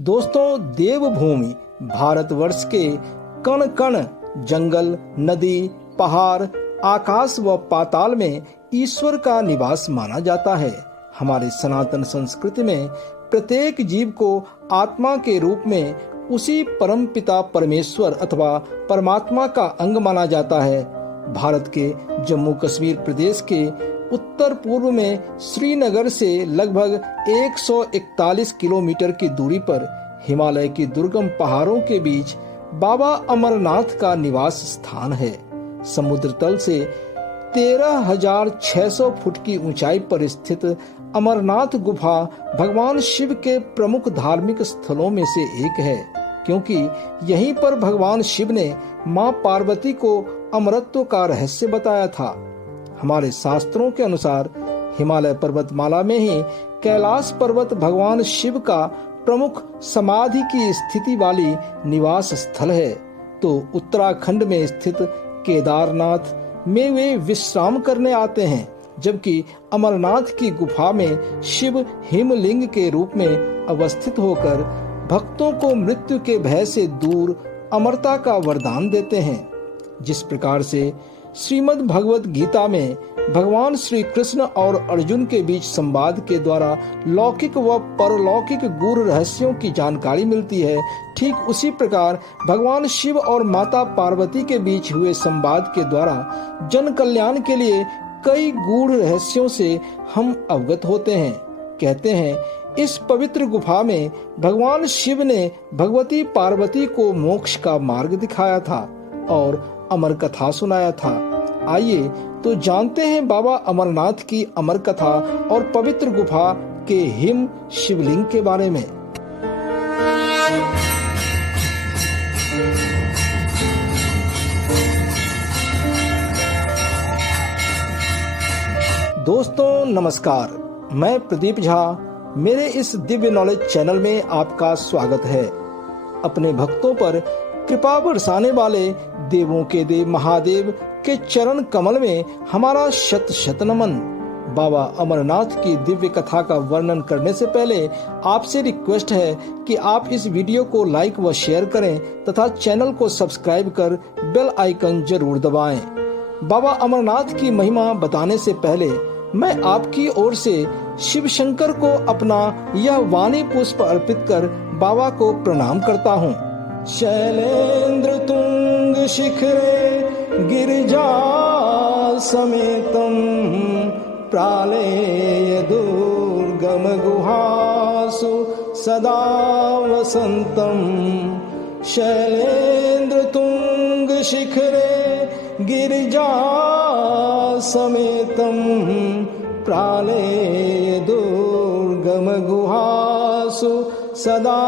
दोस्तों, देवभूमि भारतवर्ष के कण कण, जंगल, नदी, पहाड़, आकाश व पाताल में ईश्वर का निवास माना जाता है। हमारे सनातन संस्कृति में प्रत्येक जीव को आत्मा के रूप में उसी परम पिता परमेश्वर अथवा परमात्मा का अंग माना जाता है। भारत के जम्मू कश्मीर प्रदेश के उत्तर पूर्व में श्रीनगर से लगभग 141 किलोमीटर की दूरी पर हिमालय की दुर्गम पहाड़ों के बीच बाबा अमरनाथ का निवास स्थान है। समुद्र तल से 13,600 फुट की ऊंचाई पर स्थित अमरनाथ गुफा भगवान शिव के प्रमुख धार्मिक स्थलों में से एक है, क्योंकि यहीं पर भगवान शिव ने मां पार्वती को अमरत्व का रहस्य बताया था। हमारे शास्त्रों के अनुसार हिमालय पर्वतमाला में ही कैलाश पर्वत भगवान शिव का प्रमुख समाधि की स्थिति वाली निवास स्थल है, तो उत्तराखंड में स्थित केदारनाथ में वे विश्राम करने आते हैं, जबकि अमरनाथ की गुफा में शिव हिमलिंग के रूप में अवस्थित होकर भक्तों को मृत्यु के भय से दूर अमरता का वरदान देते हैं। जिस प्रकार से श्रीमद् भगवत गीता में भगवान श्री कृष्ण और अर्जुन के बीच संवाद के द्वारा लौकिक व परलौकिक गूढ़ रहस्यों की जानकारी मिलती है, ठीक उसी प्रकार भगवान शिव और माता पार्वती के बीच हुए संवाद के द्वारा जन कल्याण के लिए कई गूढ़ रहस्यों से हम अवगत होते हैं। कहते हैं, इस पवित्र गुफा में भगवान शिव ने भगवती पार्वती को मोक्ष का मार्ग दिखाया था और अमर कथा सुनाया था। आइए तो जानते हैं बाबा अमरनाथ की अमर कथा और पवित्र गुफा के हिम शिवलिंग के बारे में। दोस्तों नमस्कार, मैं प्रदीप झा। मेरे इस दिव्य नॉलेज चैनल में आपका स्वागत है। अपने भक्तों पर कृपा बरसाने वाले देवों के देव महादेव के चरण कमल में हमारा शत शत नमन। बाबा अमरनाथ की दिव्य कथा का वर्णन करने से पहले आपसे रिक्वेस्ट है कि आप इस वीडियो को लाइक व शेयर करें तथा चैनल को सब्सक्राइब कर बेल आइकन जरूर दबाएं। बाबा अमरनाथ की महिमा बताने से पहले मैं आपकी ओर से शिव शंकर को अपना यह वाणी पुष्प अर्पित कर बाबा को प्रणाम करता हूँ। शैलेंद्र तुंग शिखरे गिरिजा समेतम प्रालेय दुर्गम गुहासु सदा वसंतम। शैलेंद्र तुंग शिखरे गिरिजा समेतम प्रालेय दुर्गम गुहासु सदा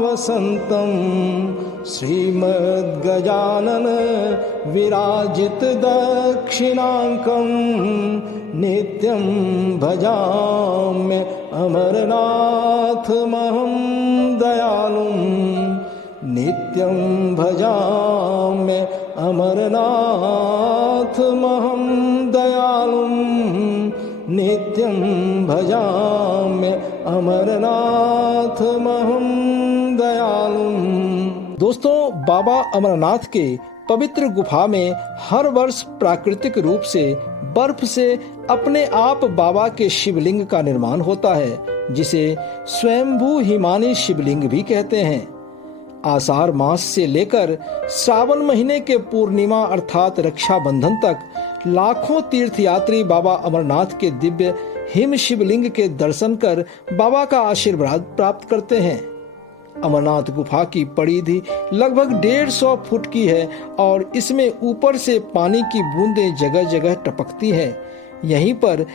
वसंतम। श्रीमद् गजानन विराजित दक्षिणांकं नित्यं भजाम्य अमरनाथमहं दयालुं। नित्यं भजाम्य अमरनाथमहं दयालुं। नित्यं भजाम्य अमरनाथमहं दयालुं। दोस्तों, बाबा अमरनाथ के पवित्र गुफा में हर वर्ष प्राकृतिक रूप से बर्फ से अपने आप बाबा के शिवलिंग का निर्माण होता है, जिसे स्वयंभू हिमानी शिवलिंग भी कहते हैं। आषाढ़ मास से लेकर श्रावण महीने के पूर्णिमा अर्थात रक्षाबंधन तक लाखों तीर्थयात्री बाबा अमरनाथ के दिव्य हिम शिवलिंग के दर्शन कर बाबा का आशीर्वाद प्राप्त करते हैं। अमरनाथ गुफा की परिधि लगभग 150 फुट की है और इसमें ऊपर से पानी की बूंदें जगह जगह टपकती हैं। यहीं पर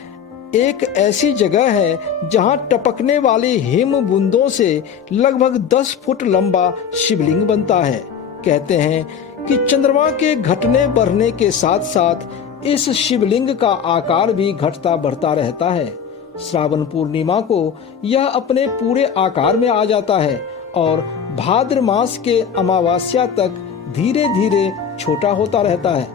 एक ऐसी जगह है जहां टपकने वाली हिम बूंदों से लगभग 10 फुट लंबा शिवलिंग बनता है। कहते हैं कि चंद्रमा के घटने बढ़ने के साथ साथ इस शिवलिंग का आकार भी घटता बढ़ता रहता है। श्रावण पूर्णिमा को यह अपने पूरे आकार में आ जाता है और भाद्र मास के अमावस्या तक धीरे धीरे छोटा होता रहता है।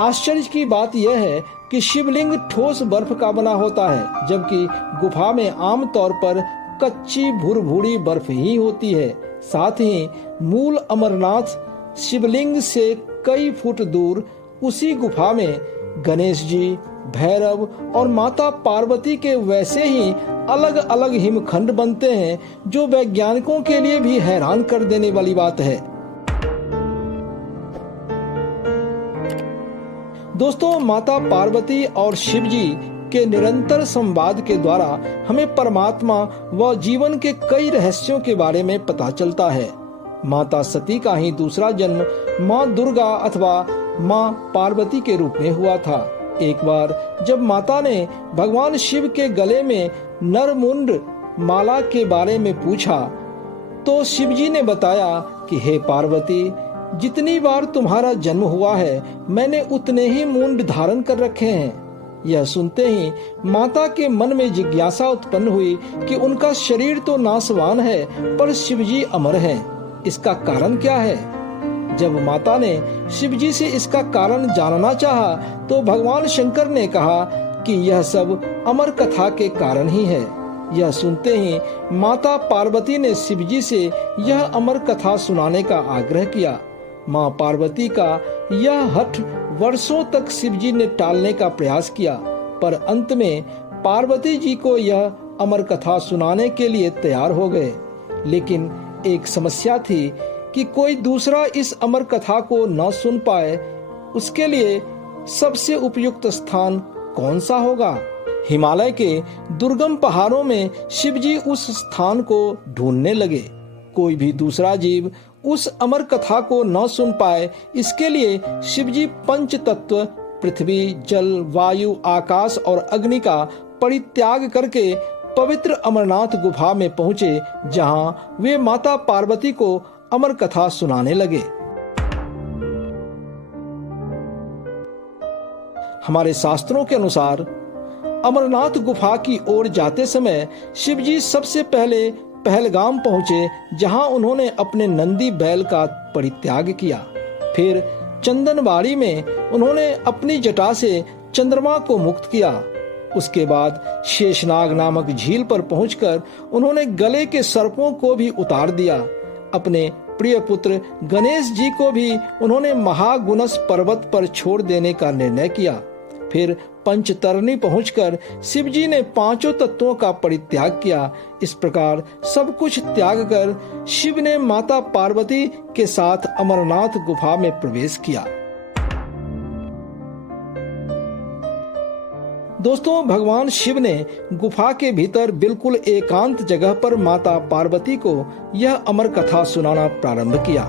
आश्चर्य की बात यह है कि शिवलिंग ठोस बर्फ का बना होता है, जबकि गुफा में आमतौर पर कच्ची भुरभुरी बर्फ ही होती है। साथ ही मूल अमरनाथ शिवलिंग से कई फुट दूर उसी गुफा में गणेश जी, भैरव और माता पार्वती के वैसे ही अलग अलग हिमखंड बनते हैं, जो वैज्ञानिकों के लिए भी हैरान कर देने वाली बात है। दोस्तों, माता पार्वती और शिव जी के निरंतर संवाद के द्वारा हमें परमात्मा व जीवन के कई रहस्यों के बारे में पता चलता है। माता सती का ही दूसरा जन्म माँ दुर्गा अथवा माँ पार्वती के रूप में हुआ था। एक बार जब माता ने भगवान शिव के गले में नरमुंड माला के बारे में पूछा, तो शिव जी ने बताया कि हे पार्वती, जितनी बार तुम्हारा जन्म हुआ है, मैंने उतने ही मुंड धारण कर रखे हैं। यह सुनते ही माता के मन में जिज्ञासा उत्पन्न हुई कि उनका शरीर तो नाशवान है, पर शिवजी अमर हैं। इसका कारण क्या है? जब माता ने शिवजी से इसका कारण जानना चाहा, तो भगवान शंकर ने कहा कि यह सब अमर कथा के कारण ही है। यह सुनते ही माता पार्वती ने शिवजी से यह अमर कथा सुनाने का आग्रह किया। माँ पार्वती का यह हठ वर्षों तक शिवजी ने टालने का प्रयास किया, पर अंत में पार्वती जी को यह अमर कथा सुनाने के लिए तैयार हो गए। लेकिन एक समस्या थी कि कोई दूसरा इस अमर कथा को न सुन पाए। उसके लिए सबसे उपयुक्त स्थान कौन सा होगा? हिमालय के दुर्गम पहाड़ों में शिवजी उस स्थान को ढूंढने लगे। कोई भी दूसरा जीव उस अमर कथा को न सुन पाए, इसके लिए शिवजी पंच तत्व पृथ्वी, जल, वायु, आकाश और अग्नि का परित्याग करके पवित्र अमरनाथ गुफा में पहुंचे, जहां वे माता पार्वती को अमर कथा सुनाने लगे। हमारे शास्त्रों के अनुसार अमरनाथ गुफा की ओर जाते समय शिवजी सबसे पहले पहलगाम पहुंचे, जहां उन्होंने अपने नंदी बैल का परित्याग किया। फिर चंदनबाड़ी में उन्होंने अपनी जटा से चंद्रमा को मुक्त किया। उसके बाद शेषनाग नामक झील पर पहुंचकर उन्होंने गले के सर्पों को भी उतार दिया। अपने प्रिय पुत्र गणेश जी को भी उन्होंने महागुणस पर्वत पर छोड़ देने का निर्णय किया। फिर पंचतरणी पहुंचकर शिवजी ने पांचों तत्वों का परित्याग किया। इस प्रकार सब कुछ त्याग कर शिव ने माता पार्वती के साथ अमरनाथ गुफा में प्रवेश किया। दोस्तों, भगवान शिव ने गुफा के भीतर बिल्कुल एकांत जगह पर माता पार्वती को यह अमर कथा सुनाना प्रारंभ किया।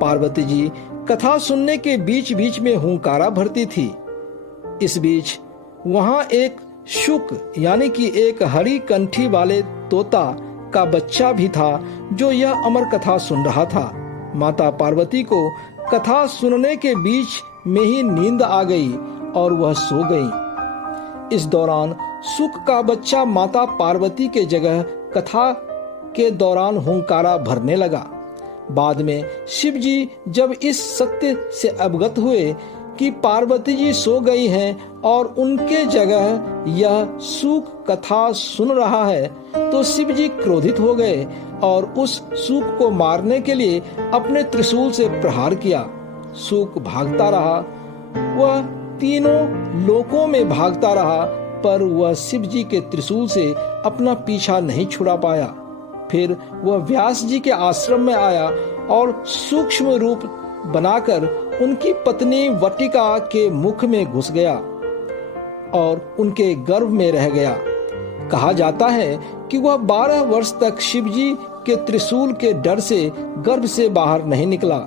पार्वती जी कथा सुनने के बीच बीच में हुंकारा भरती थी। इस बीच वहां एक शुक यानी कि एक हरी कंठी वाले तोता का बच्चा भी था, जो यह अमर कथा सुन रहा था। माता पार्वती को कथा सुनने के बीच में ही नींद आ गई और वह सो गई। इस दौरान शुक का बच्चा माता पार्वती के जगह कथा के दौरान हुंकारा भरने लगा। बाद में शिव जी जब इस सत्य से अवगत हुए कि पार्वती जी सो गई हैं और उनके जगह यह सूक कथा सुन रहा है, तो शिव जी क्रोधित हो गए और उस सूक को मारने के लिए अपने त्रिशूल से प्रहार किया। सूक भागता रहा, वह तीनों लोकों में भागता रहा, पर वह शिव जी के त्रिशूल से अपना पीछा नहीं छुड़ा पाया। फिर वह व्यास जी के आश्रम में आया और सूक्ष्म रूप बनाकर उनकी पत्नी वटिका के मुख में घुस गया और उनके गर्भ में रह गया। कहा जाता है कि वह 12 वर्ष तक शिवजी के त्रिशूल के डर से गर्भ से बाहर नहीं निकला।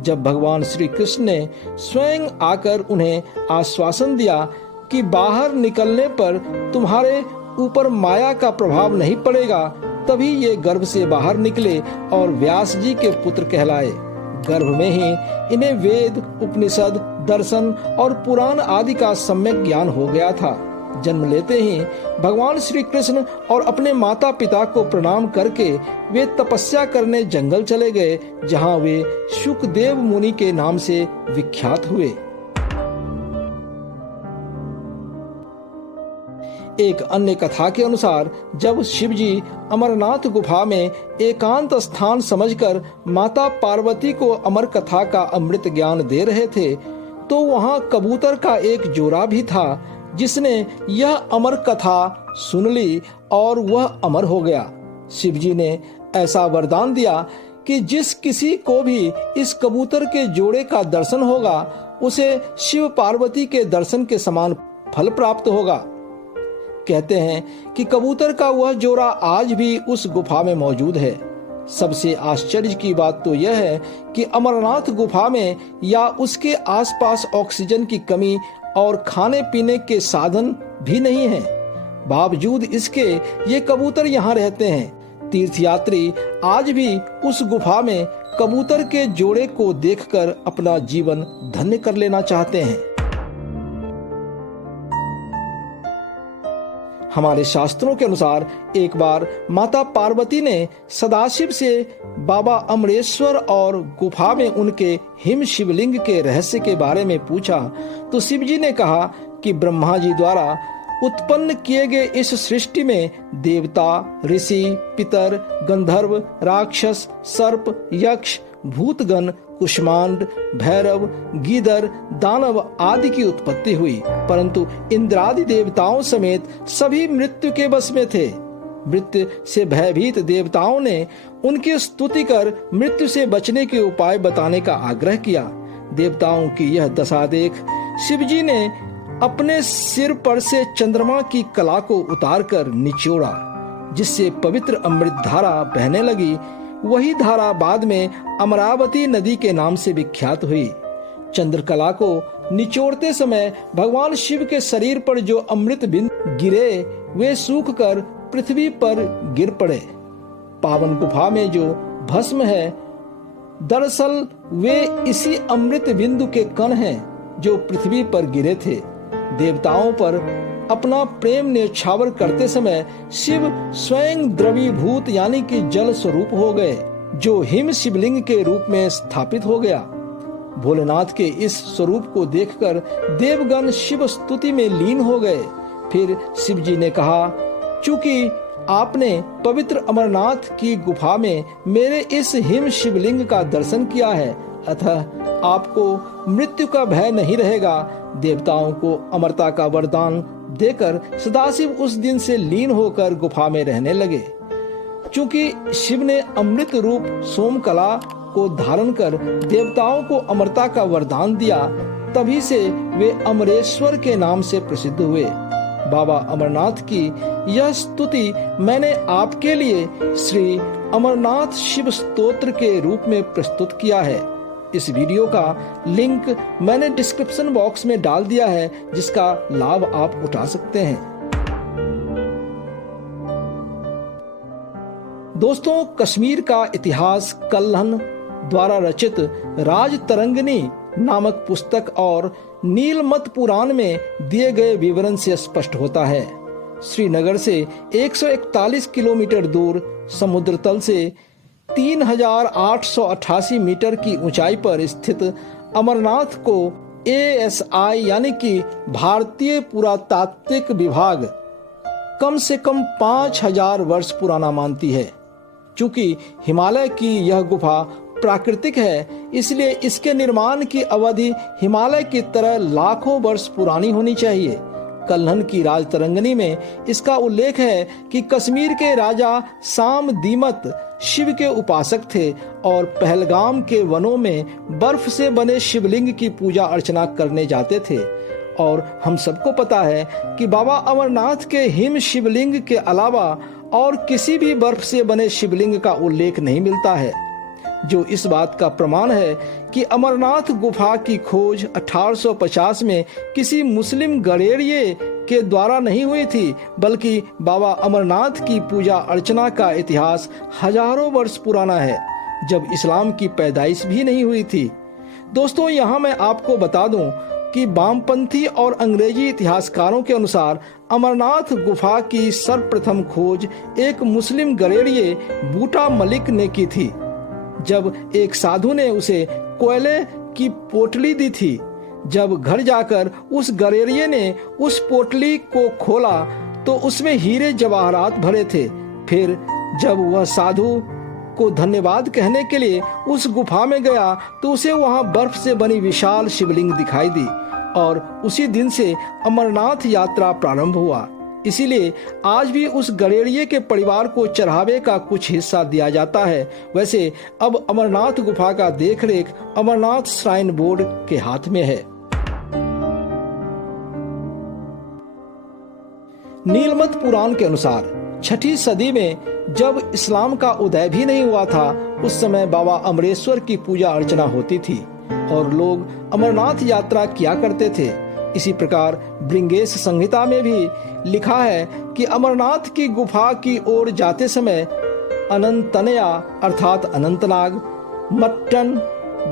जब भगवान श्री कृष्ण ने स्वयं आकर उन्हें आश्वासन दिया कि बाहर निकलने पर तुम्हारे ऊपर माया का प्रभाव नहीं पड़ेगा, तभी ये गर्भ से बाहर निकले और व्यास जी के पुत्र कहलाए। गर्भ में ही इन्हें वेद, उपनिषद, दर्शन और पुराण आदि का सम्यक ज्ञान हो गया था। जन्म लेते ही भगवान श्री कृष्ण और अपने माता पिता को प्रणाम करके वे तपस्या करने जंगल चले गए, जहां वे शुकदेव मुनि के नाम से विख्यात हुए। एक अन्य कथा के अनुसार जब शिव जी अमरनाथ गुफा में एकांत स्थान समझकर माता पार्वती को अमर कथा का अमृत ज्ञान दे रहे थे, तो वहां कबूतर का एक जोड़ा भी था जिसने यह अमर कथा सुन ली और वह अमर हो गया। शिव जी ने ऐसा वरदान दिया कि जिस किसी को भी इस कबूतर के जोड़े का दर्शन होगा उसे शिव पार्वती के दर्शन के समान फल प्राप्त होगा। कहते हैं कि कबूतर का वह जोड़ा आज भी उस गुफा में मौजूद है। सबसे आश्चर्य की बात तो यह है कि अमरनाथ गुफा में या उसके आसपास ऑक्सीजन की कमी और खाने पीने के साधन भी नहीं है। बावजूद इसके ये कबूतर यहाँ रहते हैं। तीर्थयात्री आज भी उस गुफा में कबूतर के जोड़े को देखकर अपना जीवन धन्य कर लेना चाहते हैं। हमारे शास्त्रों के अनुसार एक बार माता पार्वती ने सदाशिव से बाबा अमरेश्वर और गुफा में उनके हिम शिवलिंग के रहस्य के बारे में पूछा, तो शिव जी ने कहा कि ब्रह्मा जी द्वारा उत्पन्न किए गए इस सृष्टि में देवता, ऋषि, पितर, गंधर्व, राक्षस, सर्प, यक्ष, भूतगण, कुष्मांड, भैरव, गीदर, दानव आदि की उत्पत्ति हुई, परंतु इंद्रादि देवताओं समेत सभी मृत्यु के बस में थे। मृत्यु से भयभीत देवताओं ने उनकी स्तुति कर मृत्यु से बचने के उपाय बताने का आग्रह किया। देवताओं की यह दशा देख शिव जी ने अपने सिर पर से चंद्रमा की कला को उतारकर निचोड़ा, जिससे पवित्र अमृत धारा बहने लगी। वही धारा बाद में अमरावती नदी के नाम से विख्यात हुई। चंद्रकला को निचोड़ते समय भगवान शिव के शरीर पर जो अमृत बिंदु गिरे वे सूखकर पृथ्वी पर गिर पड़े। पावन गुफा में जो भस्म है, दरअसल वे इसी अमृत बिंदु के कण हैं जो पृथ्वी पर गिरे थे। देवताओं पर अपना प्रेम न्यौछावर करते समय शिव स्वयं द्रवीभूत यानी कि जल स्वरूप हो गए, जो हिम शिवलिंग के रूप में स्थापित हो गया। भोलेनाथ के इस स्वरूप को देखकर देवगण शिव स्तुति में लीन हो गए। फिर शिव जी ने कहा, चूंकि आपने पवित्र अमरनाथ की गुफा में मेरे इस हिम शिवलिंग का दर्शन किया है, अतः आपको मृत्यु का भय नहीं रहेगा। देवताओं को अमरता का वरदान देकर सदाशिव उस दिन से लीन होकर गुफा में रहने लगे। चूंकि शिव ने अमृत रूप सोमकला को धारण कर देवताओं को अमरता का वरदान दिया, तभी से वे अमरेश्वर के नाम से प्रसिद्ध हुए। बाबा अमरनाथ की यह स्तुति मैंने आपके लिए श्री अमरनाथ शिव स्तोत्र के रूप में प्रस्तुत किया है। इस वीडियो का लिंक मैंने डिस्क्रिप्शन बॉक्स में डाल दिया है, जिसका लाभ आप उठा सकते हैं। दोस्तों, कश्मीर का इतिहास कल्हण द्वारा रचित राजतरंगिणी नामक पुस्तक और नीलमत पुराण में दिए गए विवरण से स्पष्ट होता है। श्रीनगर से 141 किलोमीटर दूर समुद्र तल से 3888 मीटर की ऊंचाई पर स्थित अमरनाथ को ASI यानी कि भारतीय पुरातात्विक विभाग कम से कम 5000 वर्ष पुराना मानती है। चूंकि हिमालय की यह गुफा प्राकृतिक है, इसलिए इसके निर्माण की अवधि हिमालय की तरह लाखों वर्ष पुरानी होनी चाहिए। कल्हण की राजतरंगिणी में इसका उल्लेख है कि कश्मीर के राजा साम दीमत शिव के उपासक थे और पहलगाम के वनों में बर्फ से बने शिवलिंग की पूजा अर्चना करने जाते थे। और हम सबको पता है कि बाबा अमरनाथ के हिम शिवलिंग के अलावा और किसी भी बर्फ से बने शिवलिंग का उल्लेख नहीं मिलता है, जो इस बात का प्रमाण है कि अमरनाथ गुफा की खोज 1850 में किसी मुस्लिम गडेरिये के द्वारा नहीं हुई थी, बल्कि बाबा अमरनाथ की पूजा अर्चना का इतिहास हजारों वर्ष पुराना है, जब इस्लाम की पैदाइश भी नहीं हुई थी। दोस्तों, यहाँ मैं आपको बता दूं कि वामपंथी और अंग्रेजी इतिहासकारों के अनुसार अमरनाथ गुफा की सर्वप्रथम खोज एक मुस्लिम गडेरिये बूटा मलिक ने की थी, जब एक साधु ने उसे कोयले की पोटली दी थी। जब घर जाकर उस गडेरिये ने उस पोटली को खोला तो उसमें हीरे जवाहरात भरे थे। फिर जब वह साधु को धन्यवाद कहने के लिए उस गुफा में गया तो उसे वहां बर्फ से बनी विशाल शिवलिंग दिखाई दी और उसी दिन से अमरनाथ यात्रा प्रारंभ हुआ। इसीलिए आज भी उस गड़ेड़िए के परिवार को चढ़ावे का कुछ हिस्सा दिया जाता है। वैसे अब अमरनाथ गुफा का देखरेख अमरनाथ श्राइन बोर्ड के हाथ में है। नीलमत पुराण के अनुसार 6ठी सदी में जब इस्लाम का उदय भी नहीं हुआ था, उस समय बाबा अमरेश्वर की पूजा अर्चना होती थी और लोग अमरनाथ यात्रा किया करते थे। इसी प्रकार भृंगेश संहिता में भी लिखा है कि अमरनाथ की गुफा की ओर जाते समय अनंतनया अर्थात अनंतनाग, मट्टन,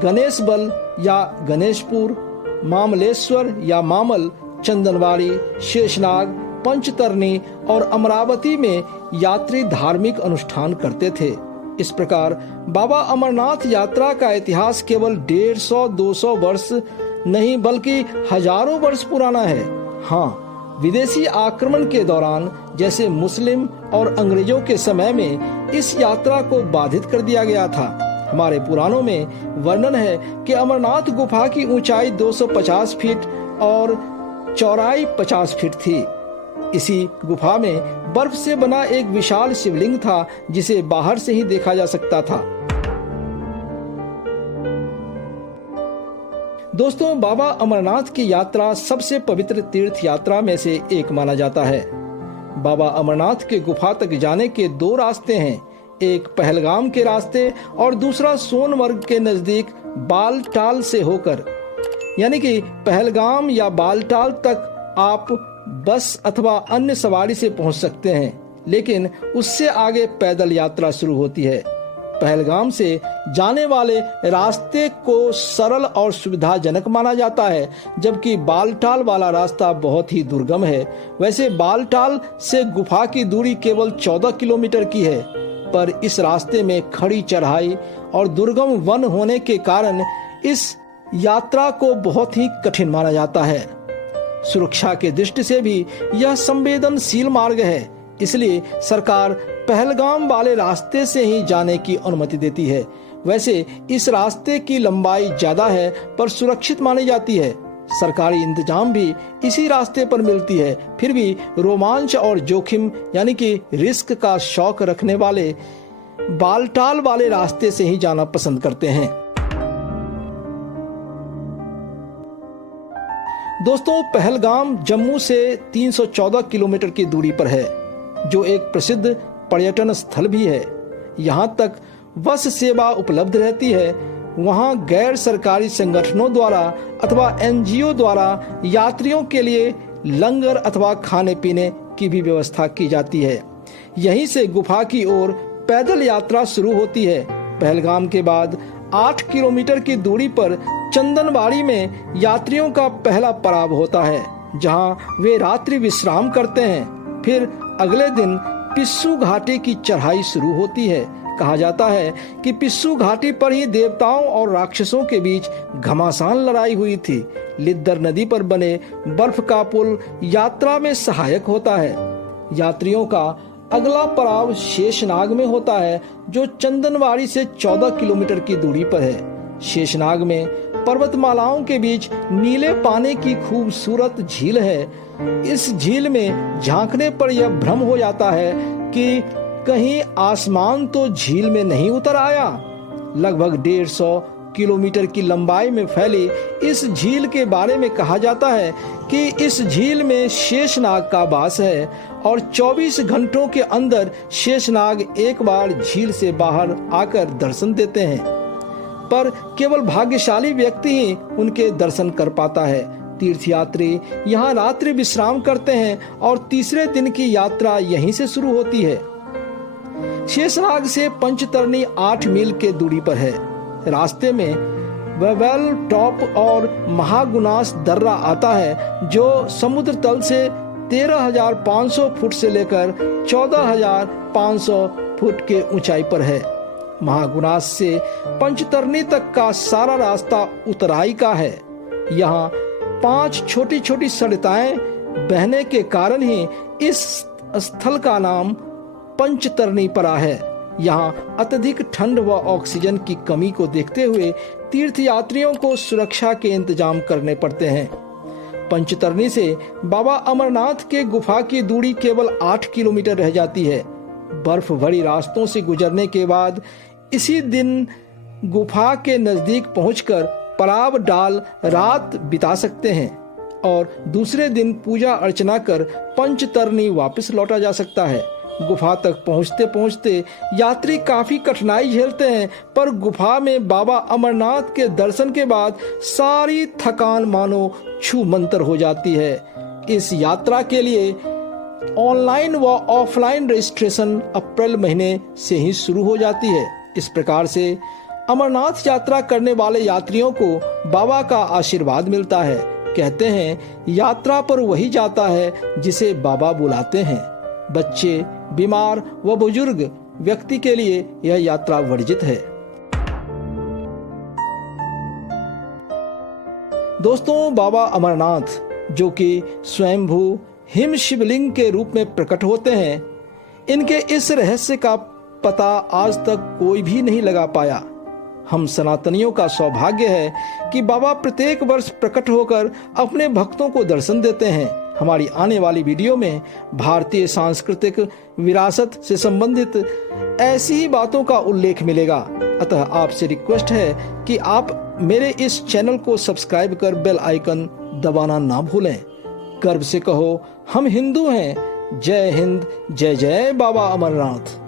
गणेश बल या गणेशपुर, मामलेश्वर या मामल, चंदनवाड़ी, शेषनाग, पंचतरणी और अमरावती में यात्री धार्मिक अनुष्ठान करते थे। इस प्रकार बाबा अमरनाथ यात्रा का इतिहास केवल 150-200 वर्ष नहीं बल्कि हजारों वर्ष पुराना है। हाँ, विदेशी आक्रमण के दौरान जैसे मुस्लिम और अंग्रेजों के समय में इस यात्रा को बाधित कर दिया गया था। हमारे पुराणों में वर्णन है कि अमरनाथ गुफा की ऊंचाई 250 फीट और चौड़ाई 50 फीट थी। इसी गुफा में बर्फ से बना एक विशाल शिवलिंग था जिसे बाहर से ही देखा जा सकता था। दोस्तों, बाबा अमरनाथ की यात्रा सबसे पवित्र तीर्थ यात्रा में से एक माना जाता है। बाबा अमरनाथ के गुफा तक जाने के 2 रास्ते हैं, एक पहलगाम के रास्ते और दूसरा सोनमर्ग के नजदीक बालटाल से होकर। यानी कि पहलगाम या बालटाल तक आप बस अथवा अन्य सवारी से पहुंच सकते हैं, लेकिन उससे आगे पैदल यात्रा शुरू होती है। पहलगाम से जाने वाले रास्ते को सरल और सुविधाजनक माना जाता है, जबकि बालटाल वाला रास्ता बहुत ही दुर्गम है। वैसे बालटाल से गुफा की दूरी केवल 14 किलोमीटर की है, पर इस रास्ते में खड़ी चढ़ाई और दुर्गम वन होने के कारण इस यात्रा को बहुत ही कठिन माना जाता है। सुरक्षा के दृष्टि से भी यह संवेदनशील मार्ग है, इसलिए सरकार पहलगाम वाले रास्ते से ही जाने की अनुमति देती है। वैसे इस रास्ते की लंबाई ज्यादा है पर सुरक्षित मानी जाती है। सरकारी इंतजाम भी इसी रास्ते पर मिलती है। फिर भी रोमांच और जोखिम यानी कि रिस्क का शौक रखने वाले बालटाल वाले रास्ते से ही जाना पसंद करते हैं। दोस्तों, पहलगाम जम्मू से 314 किलोमीटर की दूरी पर है, जो एक प्रसिद्ध पर्यटन स्थल भी है। यहाँ तक बस सेवा उपलब्ध रहती है। वहाँ गैर सरकारी संगठनों द्वारा अथवा एनजीओ द्वारा यात्रियों के लिए लंगर अथवा खाने पीने की भी व्यवस्था की जाती है। यहीं से गुफा की ओर पैदल यात्रा शुरू होती है। पहलगाम के बाद 8 किलोमीटर की दूरी पर चंदनवाड़ी में यात्रियों का पहला पड़ाव होता है, जहाँ वे रात्रि विश्राम करते हैं। फिर अगले दिन पिस्सू घाटी की चढ़ाई शुरू होती है। कहा जाता है कि पिस्सू घाटी पर ही देवताओं और राक्षसों के बीच घमासान लड़ाई हुई थी। लिद्दर नदी पर बने बर्फ का पुल यात्रा में सहायक होता है। यात्रियों का अगला पड़ाव शेषनाग में होता है, जो चंदनवाड़ी से 14 किलोमीटर की दूरी पर है। शेषनाग में पर्वतमालाओं के बीच नीले पानी की खूबसूरत झील है। इस झील में झांकने पर यह भ्रम हो जाता है कि कहीं आसमान तो झील में नहीं उतर आया। लगभग 150 किलोमीटर की लंबाई में फैली इस झील के बारे में कहा जाता है कि इस झील में शेषनाग का वास है और 24 घंटों के अंदर शेषनाग एक बार झील से बाहर आकर दर्शन देते हैं, पर केवल भाग्यशाली व्यक्ति ही उनके दर्शन कर पाता है। तीर्थयात्री यहाँ रात्रि विश्राम करते हैं और तीसरे दिन की यात्रा यहीं से शुरू होती है। शेषनाग से पंचतरणी 8 मील के दूरी पर है। रास्ते में वेवेल टॉप और महागुनास दर्रा आता है, जो समुद्र तल से 13,500 फुट से लेकर 14,500 फुट के ऊंचाई पर है। महागुनास से पंचतरणी तक का सारा रास्ता उतराई का है। यहाँ 5 छोटी छोटी सरिताएं बहने के कारण ही इस स्थल का नाम पंचतरणी पड़ा है। यहाँ अत्यधिक ठंड व ऑक्सीजन की कमी को देखते हुए तीर्थयात्रियों को सुरक्षा के इंतजाम करने पड़ते हैं। पंचतरणी से बाबा अमरनाथ के गुफा की दूरी केवल 8 किलोमीटर रह जाती है। बर्फ भरी रास्तों से गुजरने के बाद इसी दिन गुफा के नजदीक पहुंचकर पड़ाव डाल रात बिता सकते हैं और दूसरे दिन पूजा अर्चना कर पंचतरणी वापस लौटा जा सकता है। गुफा तक पहुंचते पहुंचते यात्री काफी कठिनाई झेलते हैं, पर गुफा में बाबा अमरनाथ के दर्शन के बाद सारी थकान मानो छू मंतर हो जाती है। इस यात्रा के लिए ऑनलाइन व ऑफलाइन रजिस्ट्रेशन अप्रैल महीने से ही शुरू हो जाती है। इस प्रकार से अमरनाथ यात्रा करने वाले यात्रियों को बाबा का आशीर्वाद मिलता है। कहते हैं यात्रा पर वही जाता है जिसे बाबा बुलाते हैं। बच्चे, बीमार व बुजुर्ग व्यक्ति के लिए यह यात्रा वर्जित है। दोस्तों, बाबा अमरनाथ जो कि स्वयंभू हिम शिवलिंग के रूप में प्रकट होते हैं, इनके इस रहस्य का पता आज तक कोई भी नहीं लगा पाया। हम सनातनियों का सौभाग्य है कि बाबा प्रत्येक वर्ष प्रकट होकर अपने भक्तों को दर्शन देते हैं। हमारी आने वाली वीडियो में भारतीय सांस्कृतिक विरासत से संबंधित ऐसी ही बातों का उल्लेख मिलेगा। अतः आपसे रिक्वेस्ट है कि आप मेरे इस चैनल को सब्सक्राइब कर बेल आइकन दबाना ना भूलें। गर्व से कहो, हम हिंदू हैं। जय हिंद, जय जय बाबा अमरनाथ।